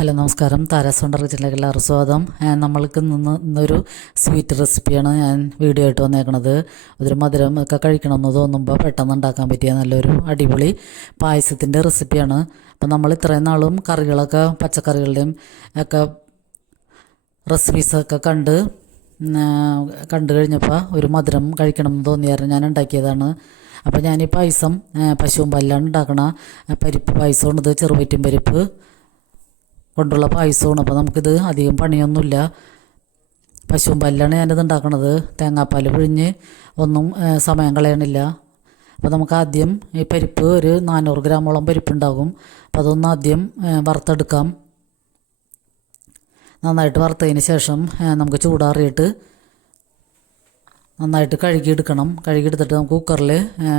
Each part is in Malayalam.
ഹലോ നമസ്കാരം. താരാസ് വണ്ടർ കിച്ചണിലേക്ക് എല്ലാവർക്കും സ്വാഗതം. നമ്മൾക്ക് ഇന്നൊരു സ്വീറ്റ് റെസിപ്പിയാണ് ഞാൻ വീഡിയോ ആയിട്ട് വന്നേക്കണത്. ഒരു മധുരം ഒക്കെ കഴിക്കണമെന്ന് തോന്നുമ്പോൾ പെട്ടെന്ന് ഉണ്ടാക്കാൻ പറ്റിയ നല്ലൊരു അടിപൊളി പായസത്തിൻ്റെ റെസിപ്പിയാണ്. അപ്പോൾ നമ്മൾ ഇത്രയും നാളും കറികളൊക്കെ പച്ചക്കറികളുടെയും ഒക്കെ റെസിപ്പീസൊക്കെ കണ്ടു കഴിഞ്ഞപ്പോൾ ഒരു മധുരം കഴിക്കണമെന്ന് തോന്നിയായിരുന്നു ഞാൻ ഉണ്ടാക്കിയതാണ്. അപ്പോൾ ഞാൻ ഈ പായസം പശുവും പാലിലാണ് ഉണ്ടാക്കണ പരിപ്പ് പായസമാണിത്. ചെറുപറ്റും പരിപ്പ് കൊണ്ടുള്ള പായസമാണ്. അപ്പോൾ നമുക്കിത് അധികം പണിയൊന്നുമില്ല. പശുവും പാലിലാണ് ഞാനിത് ഉണ്ടാക്കണത്. തേങ്ങാപ്പാൽ പിഴിഞ്ഞ് ഒന്നും സമയം കളയണില്ല. അപ്പോൾ നമുക്ക് ആദ്യം ഈ പരിപ്പ് ഒരു 400 ഗ്രാമോളം പരിപ്പുണ്ടാകും. അപ്പോൾ അതൊന്ന് ആദ്യം വറുത്തെടുക്കാം. നന്നായിട്ട് വറുത്തതിന് ശേഷം നമുക്ക് ചൂടാറിയിട്ട് നന്നായിട്ട് കഴുകിയെടുക്കണം. കഴുകിയെടുത്തിട്ട് നമുക്ക് കുക്കറിൽ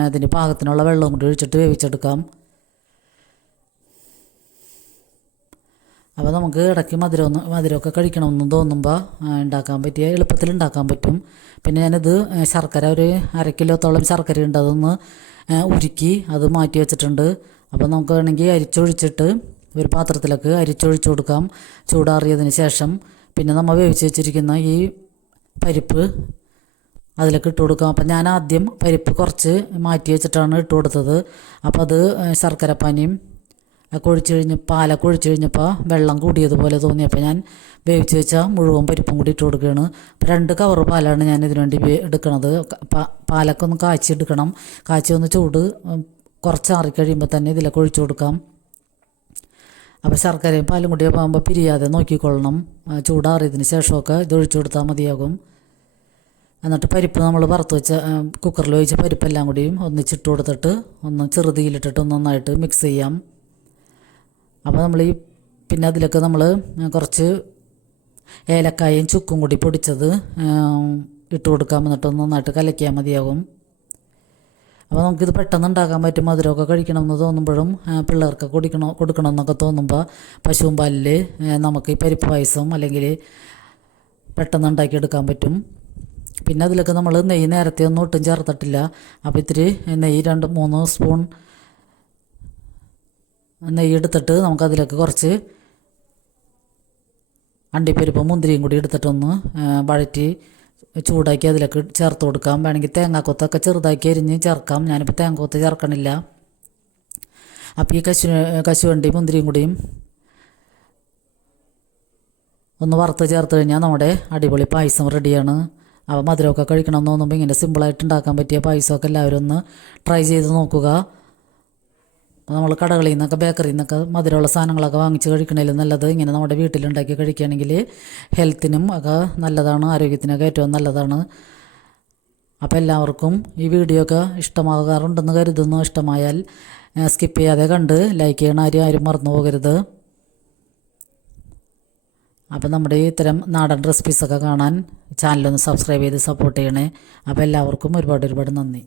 ഇതിന് പാകത്തിനുള്ള വെള്ളം കൂടി ഒഴിച്ചിട്ട് വേവിച്ചെടുക്കാം. അപ്പോൾ നമുക്ക് ഇടയ്ക്ക് മധുരമൊക്കെ കഴിക്കണമെന്ന് തോന്നുമ്പോൾ ഉണ്ടാക്കാൻ പറ്റിയ എളുപ്പത്തിൽ ഉണ്ടാക്കാൻ പറ്റും. പിന്നെ ഞാനിത് ശർക്കര ഒരു 1/2 കിലോത്തോളം ശർക്കര ഉണ്ട്. അതൊന്ന് ഉരുക്കി അത് മാറ്റി വെച്ചിട്ടുണ്ട്. അപ്പോൾ നമുക്ക് വേണമെങ്കിൽ അരിച്ചൊഴിച്ചിട്ട് ഒരു പാത്രത്തിലേക്ക് അരിച്ചൊഴിച്ചു കൊടുക്കാം ചൂടാറിയതിന് ശേഷം. പിന്നെ നമ്മൾ വേവിച്ച് വെച്ചിരിക്കുന്ന ഈ പരിപ്പ് അതിലേക്ക് ഇട്ട് കൊടുക്കാം. അപ്പം ഞാൻ ആദ്യം പരിപ്പ് കുറച്ച് മാറ്റി വെച്ചിട്ടാണ് ഇട്ട് കൊടുത്തത്. അപ്പോൾ അത് ശർക്കരപ്പാനിയും പാലൊക്കെ ഒഴിച്ച് കഴിഞ്ഞപ്പോൾ വെള്ളം കൂടിയതുപോലെ തോന്നിയപ്പോൾ ഞാൻ വേവിച്ച് വെച്ചാൽ മുഴുവൻ പരിപ്പും കൂടി ഇട്ട് കൊടുക്കുകയാണ്. 2 കവർ പാലാണ് ഞാൻ ഇതിനു വേണ്ടി എടുക്കണത്. പാലൊക്കെ ഒന്ന് കാച്ചെടുക്കണം. കാച്ചി ഒന്ന് ചൂട് കുറച്ച് ആറിക്കഴിയുമ്പോൾ തന്നെ ഇതിലൊക്കെ ഒഴിച്ചു കൊടുക്കാം. അപ്പോൾ ശർക്കരയും പാലും കൂടി ആകുമ്പോൾ പിരിയാതെ നോക്കിക്കൊള്ളണം. ചൂടാറിയതിന് ശേഷമൊക്കെ ഇത് ഒഴിച്ചു കൊടുത്താൽ മതിയാകും. എന്നിട്ട് പരിപ്പ് നമ്മൾ വറുത്ത് വെച്ച കുക്കറിൽ ഒഴിച്ച പരിപ്പെല്ലാം കൂടിയും ഒന്നിച്ചിട്ട് കൊടുത്തിട്ട് ഒന്ന് ചെറുതീയിലിട്ടിട്ട് നന്നായിട്ട് മിക്സ് ചെയ്യാം. അപ്പോൾ നമ്മൾ പിന്നെ അതിലേക്ക് നമ്മൾ കുറച്ച് ഏലക്കായയും ചുക്കും കൂടി പൊടിച്ചത് ഇട്ട് കൊടുക്കാം. എന്നിട്ട് നന്നായിട്ട് കലക്കിയാൽ മതിയാകും. അപ്പോൾ നമുക്കിത് പെട്ടെന്ന് ഉണ്ടാക്കാൻ പറ്റും. മധുരമൊക്കെ കഴിക്കണമെന്ന് തോന്നുമ്പോഴും പിള്ളേർക്ക് കൊടുക്കണമെന്നൊക്കെ തോന്നുമ്പോൾ പശുവും പാലിൽ നമുക്ക് ഈ പരിപ്പ് പായസം അല്ലെങ്കിൽ പെട്ടെന്ന് ഉണ്ടാക്കിയെടുക്കാൻ പറ്റും. പിന്നെ അതിലേക്ക് നമ്മൾ നെയ്യ് നേരത്തെ ഒന്നും ഒട്ടും ചേർത്തിട്ടില്ല. അപ്പോൾ ഇത്തിരി നെയ്യ് 2-3 സ്പൂൺ നെയ്യ് എടുത്തിട്ട് നമുക്കതിലേക്ക് കുറച്ച് അണ്ടിപ്പരിപ്പും മുന്തിരിയും കൂടി എടുത്തിട്ടൊന്ന് വഴറ്റി ചൂടാക്കി അതിലേക്ക് ചേർത്ത് കൊടുക്കാം. വേണമെങ്കിൽ തേങ്ങാക്കൊത്തൊക്കെ ചെറുതാക്കി അരിഞ്ഞ് ചേർക്കാം. ഞാനിപ്പോൾ തേങ്ങാക്കൊത്ത് ചേർക്കണില്ല. അപ്പോൾ ഈ കശുവണ്ടി മുന്തിരിയും കൂടിയും ഒന്ന് വറുത്ത് ചേർത്ത് കഴിഞ്ഞാൽ നമ്മുടെ അടിപൊളി പായസം റെഡിയാണ്. അപ്പോൾ മധുരമൊക്കെ കഴിക്കണമെന്ന് തോന്നുമ്പോൾ ഇങ്ങനെ സിമ്പിളായിട്ട് ഉണ്ടാക്കാൻ പറ്റിയ പായസമൊക്കെ എല്ലാവരും ഒന്ന് ട്രൈ ചെയ്ത് നോക്കുക. നമ്മൾ കടകളിൽ നിന്നൊക്കെ ബേക്കറിയിൽ നിന്നൊക്കെ മധുരമുള്ള സാധനങ്ങളൊക്കെ വാങ്ങിച്ച് കഴിക്കണേലും നല്ലത് ഇങ്ങനെ നമ്മുടെ വീട്ടിലുണ്ടാക്കി കഴിക്കുകയാണെങ്കിൽ ഹെൽത്തിനും ഒക്കെ നല്ലതാണ്, ആരോഗ്യത്തിനൊക്കെ ഏറ്റവും നല്ലതാണ്. അപ്പോൾ എല്ലാവർക്കും ഈ വീഡിയോ ഒക്കെ ഇഷ്ടമാകാറുണ്ടെന്ന് കരുതുന്നു. ഇഷ്ടമായാൽ സ്കിപ്പ് ചെയ്യാതെ കണ്ട് ലൈക്ക് ചെയ്യണ ആരും മറന്നു പോകരുത്. അപ്പോൾ നമ്മുടെ ഇത്തരം നാടൻ റെസിപ്പീസൊക്കെ കാണാൻ ചാനലൊന്ന് സബ്സ്ക്രൈബ് ചെയ്ത് സപ്പോർട്ട് ചെയ്യണേ. അപ്പോൾ എല്ലാവർക്കും ഒരുപാട് നന്ദി.